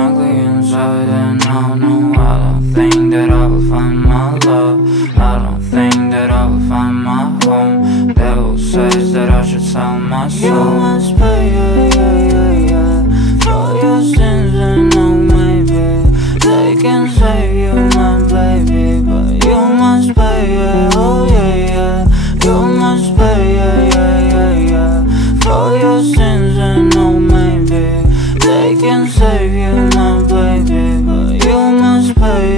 ugly inside, and oh no, I don't think that I will find my love. I don't think that I will find my home. Devil says that I should sell my soul. You must pay, for your sins, and oh maybe they can save you, my baby, but you must pay, oh yeah. You must pay, for your sins, and oh maybe they can save you, my baby, but you must pay,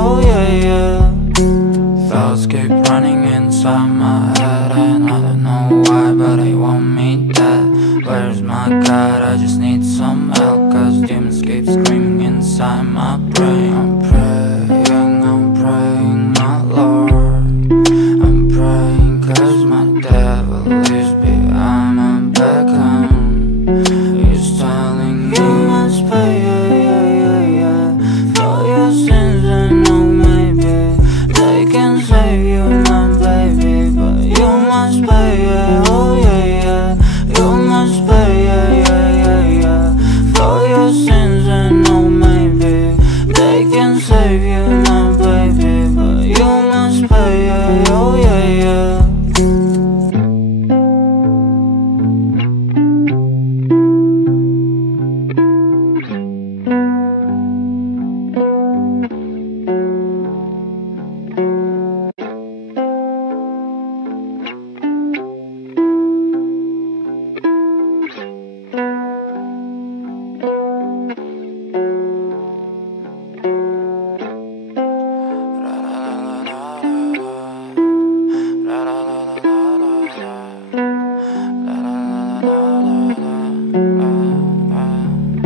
oh yeah. Thoughts keep running inside my head, and I don't know why, but they want me dead. Where's my God? I just need some help, cause demons keep screaming inside my brain. I'm praying, my Lord. I'm praying cause my devil is behind my back home. He's telling me you must pay, for your sins, and oh maybe they can save you, my baby, but you must pay, oh yeah. You must pay, for your sins, and oh maybe they can save you, my baby, but you must pay, oh yeah.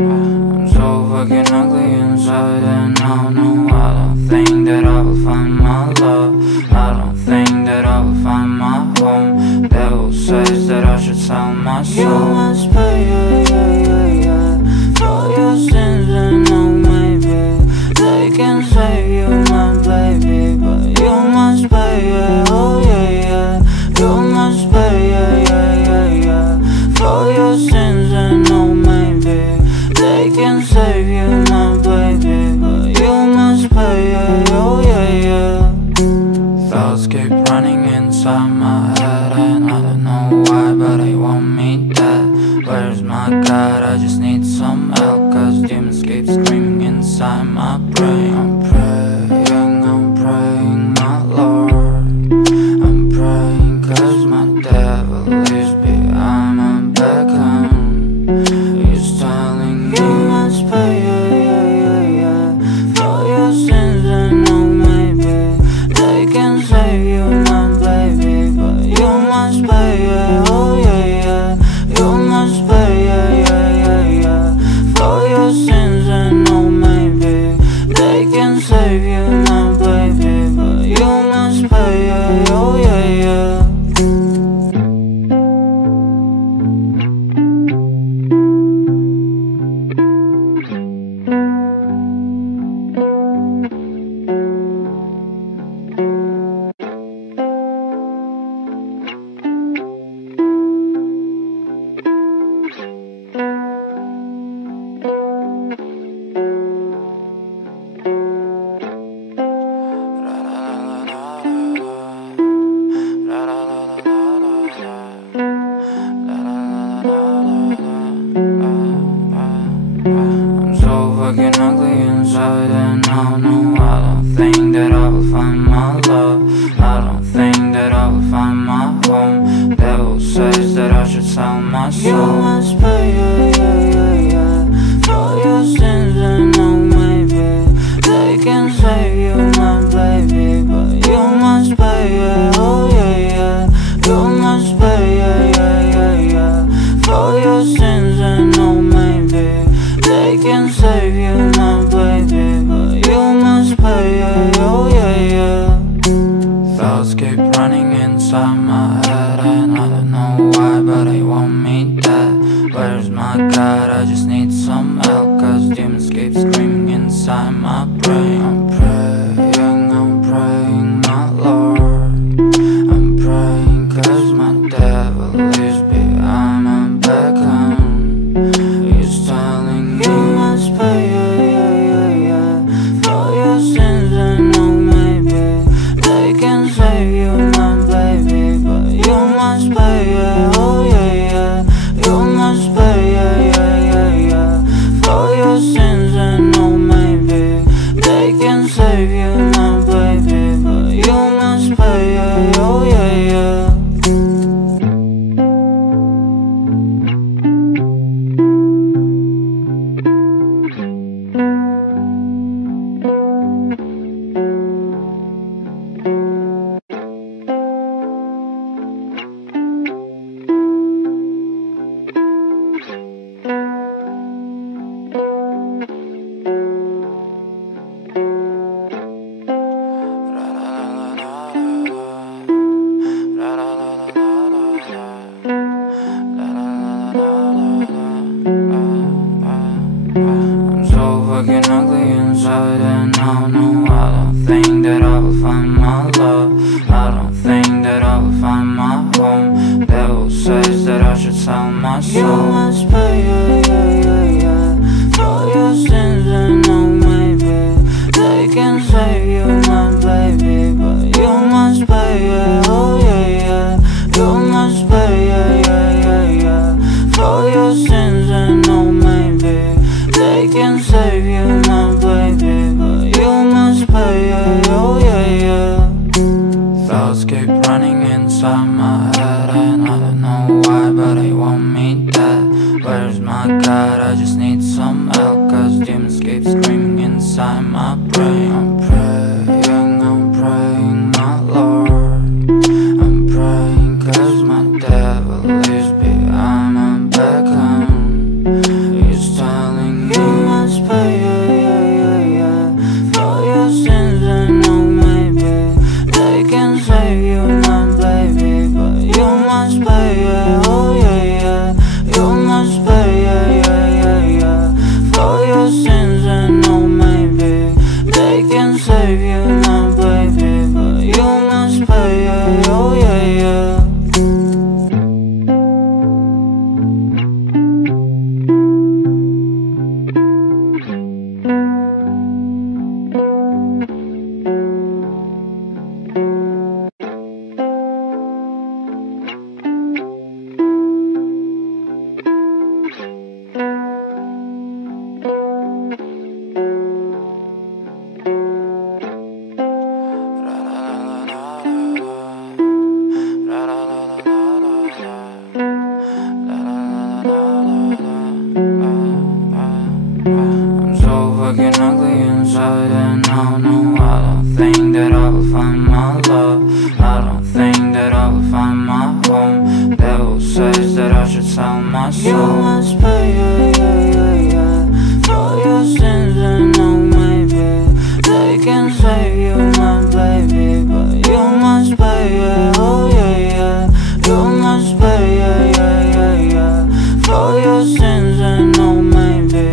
I'm so fucking ugly inside, and oh no, I don't think that I will find my love. I don't think that I will find my home. Devil says that I should sell my soul. You must pay, for your sins, and oh maybe they can save you, my baby, but you must pay, oh yeah. You must pay, for your sins, and oh maybe they can save you, my baby, but you must pay, oh yeah. Thoughts keep running inside my head, and I don't know why, but they want me dead. Where's my God? I just need some help, cause demons keep screaming inside my brain. I'm praying, my Lord. I'm praying cause my devil is behind my back home. He's telling me you must pay, for your sins, and oh maybe they can save you, my baby, but you must pay, oh yeah. You must pay, for your sins, and oh maybe they can save you, my baby, but you must pay, oh yeah. I'm so fucking ugly inside, and oh no, I don't think that I will find my love. I don't think that I will find my home. Devil says that I should sell my soul. You must pay, for your sins, and oh maybe they can save you, my baby, but you must pay, oh yeah. You must pay, for your sins, and oh maybe they can save you, my baby, but you must pay, oh yeah. Thoughts keep running inside my head, and I don't know why, but they want me dead. Where's my God? I just need some help, cause demons keep screaming inside my brain. I'm praying, my Lord. I'm praying cause my devil is behind my back home. He's telling me you must pay, fucking ugly inside, and no, I don't think that I will find my love. I don't think that I will find my home. Devil says that I should sell my soul. You must pay, for your sins, and no, maybe they can save you, my baby, but you must pay, oh yeah. You must pay, for your sins, and no, maybe they can save you, my baby, but you must pay, oh yeah. Thoughts keep running inside my head, and I don't know why, but they want me dead. Where's my God? I just need some help, cause demons keep screaming inside my brain. I'm praying, my Lord. I'm praying cause my devil is behind my back home. He's telling you must pay, for your sins, and no, maybe they can save you, my baby, but you must pay, oh yeah. You must pay, for your sins, and no, maybe they can save you, my baby, but you must pay, oh yeah. I'm so fucking ugly inside, and no, I don't think that I will find my love. I don't think that I will find my home. Devil says that I should sell my soul. You must pay, for your sins, and no, maybe they can save you, my baby, but you must pay, oh yeah. You must pay, for your sins, and no, maybe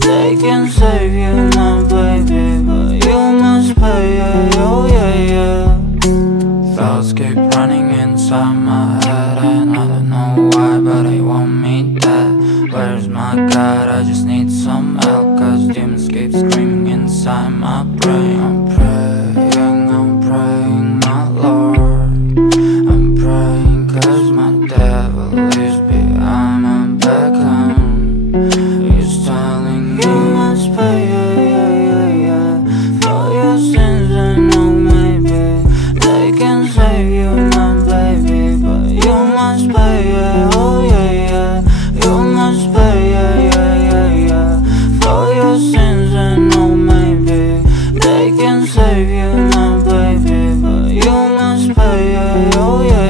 they can save you, my baby, but you must pay, oh yeah. Thoughts keep running inside my head, and I don't know why, but they want me dead. Where's my God? I just need some help, cause demons keep screaming inside my brain. I'm praying, my Lord. I'm praying cause my devil is behind my back home. He's telling you must pay, for your sins, and no, maybe they can save you, my baby, but you must pay, oh yeah. You must pay, for your sins, and no, maybe they can save you, my baby, but you must pay, oh yeah.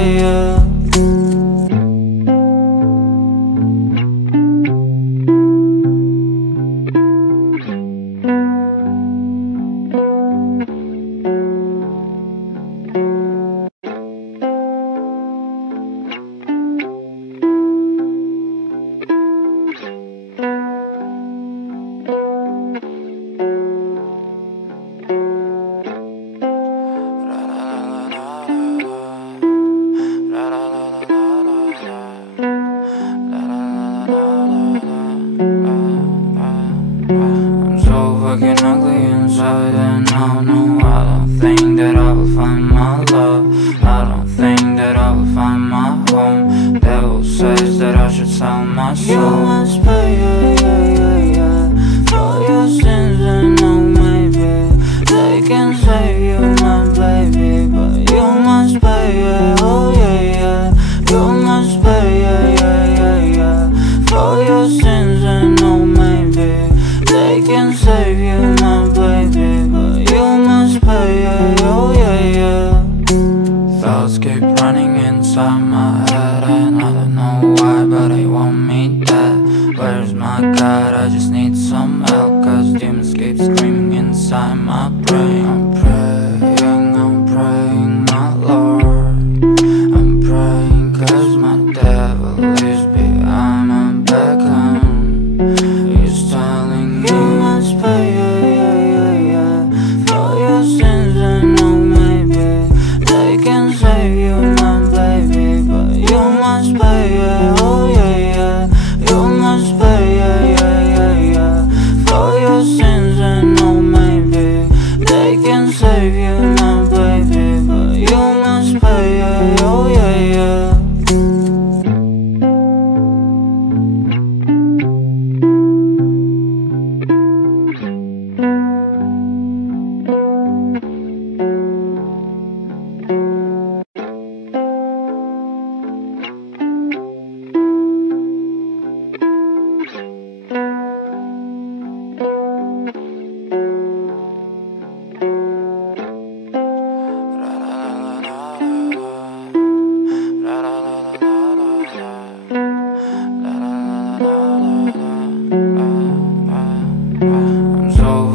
I'm so fucking ugly inside, and no, I don't think that I will find my love. I don't think that I will find my home. Devil says that I should sell my soul. You must pay, for your sins, and no, maybe they can save you, my baby, but you must pay, oh yeah. You must pay, for your sins, and no, maybe they can save you, my baby, but you must pay, oh yeah. Thoughts keep running inside my head, and I don't know why, but they want me dead. Where's my God? I just need some help, cause demons keep screaming inside my brain. I'm praying, my Lord. I'm praying cause my devil is behind my back home. He's telling you must pay,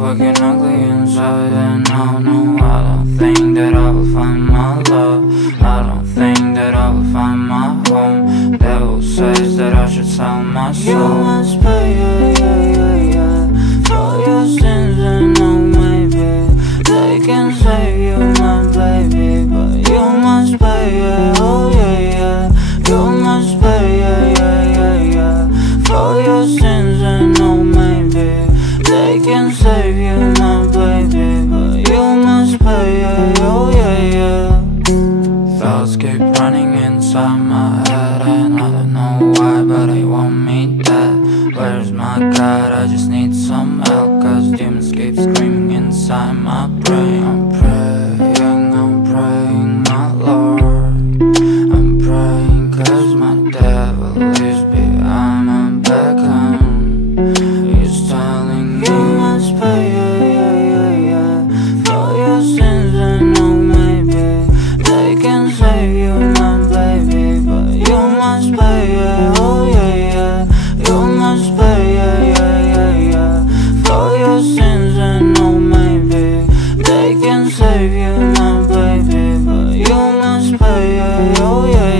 fucking ugly inside, and no, I don't think that I will find my love. I don't think that I will find my home. Devil says that I should sell my soul. You must pay, yeah, for your sins, and no, maybe they can save you, my baby, but you must pay, oh yeah, you must pay, yeah, for your sins, and no, maybe they can save you, my baby, but you must pay, oh yeah. Thoughts keep running inside my head, and I don't know why, but they want me dead. Where's my God? I just need some help, cause demons keep screaming inside my brain. I'm praying, my Lord. I'm praying cause my devil is behind my back, he's telling me you must pay, yeah, for your sins, and no, maybe they can save you, my baby, but you must pay, oh yeah, you must pay, yeah, for your sins, and no, maybe they can save you, my baby, but you must pay, oh yeah.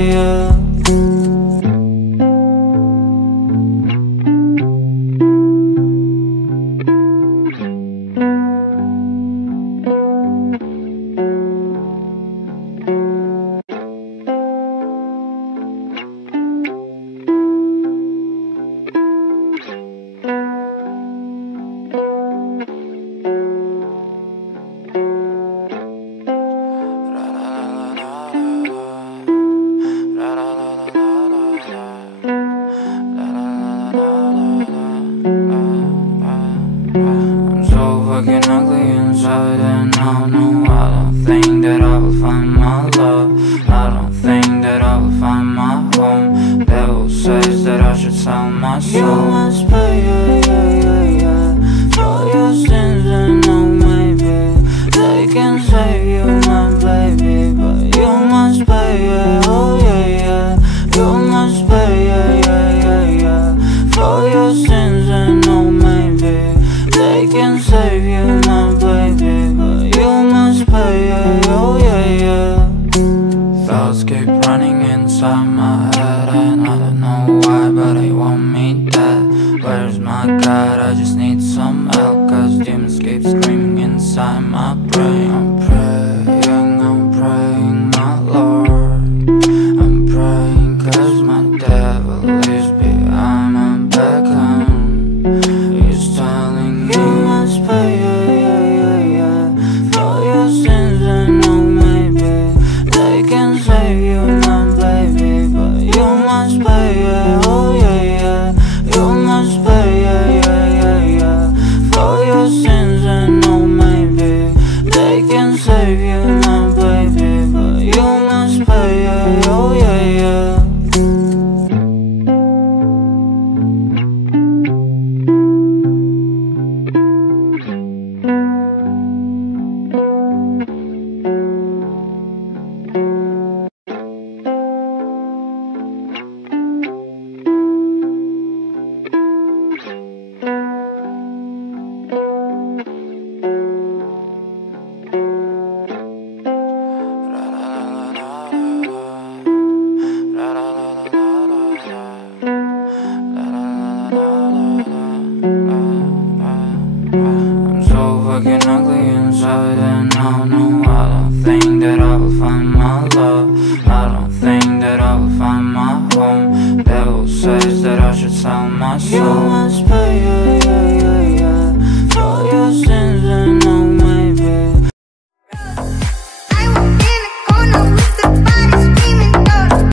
I'm so fucking ugly inside, and no, I don't think that I will find my love. I don't think that I will find my home. Devil says that I should sell my soul. You must pay, yeah, for your sins, and no, maybe they can save you, my baby, but you must pay, oh yeah, you must pay, yeah, for your sins, and no, maybe they can save you, my baby, but you must pay, oh yeah. Thoughts keep running inside my head, and I don't know why, but they want me dead. Where's my God? I just need some help, cause demons keep screaming inside my brain. I'm praying, my Lord. I'm praying cause my devil is behind my back, he's telling me you must pay, yeah, for your sins, and no, maybe they can save you, my baby, but you must pay, oh yeah, you must pay, yeah, for your sins, and no, maybe they can save you, my baby, but you must pay, oh yeah. I'm so fucking ugly inside, and no, I don't think that I will find my love. I don't think that I will find my home. Devil says that I should sell my soul.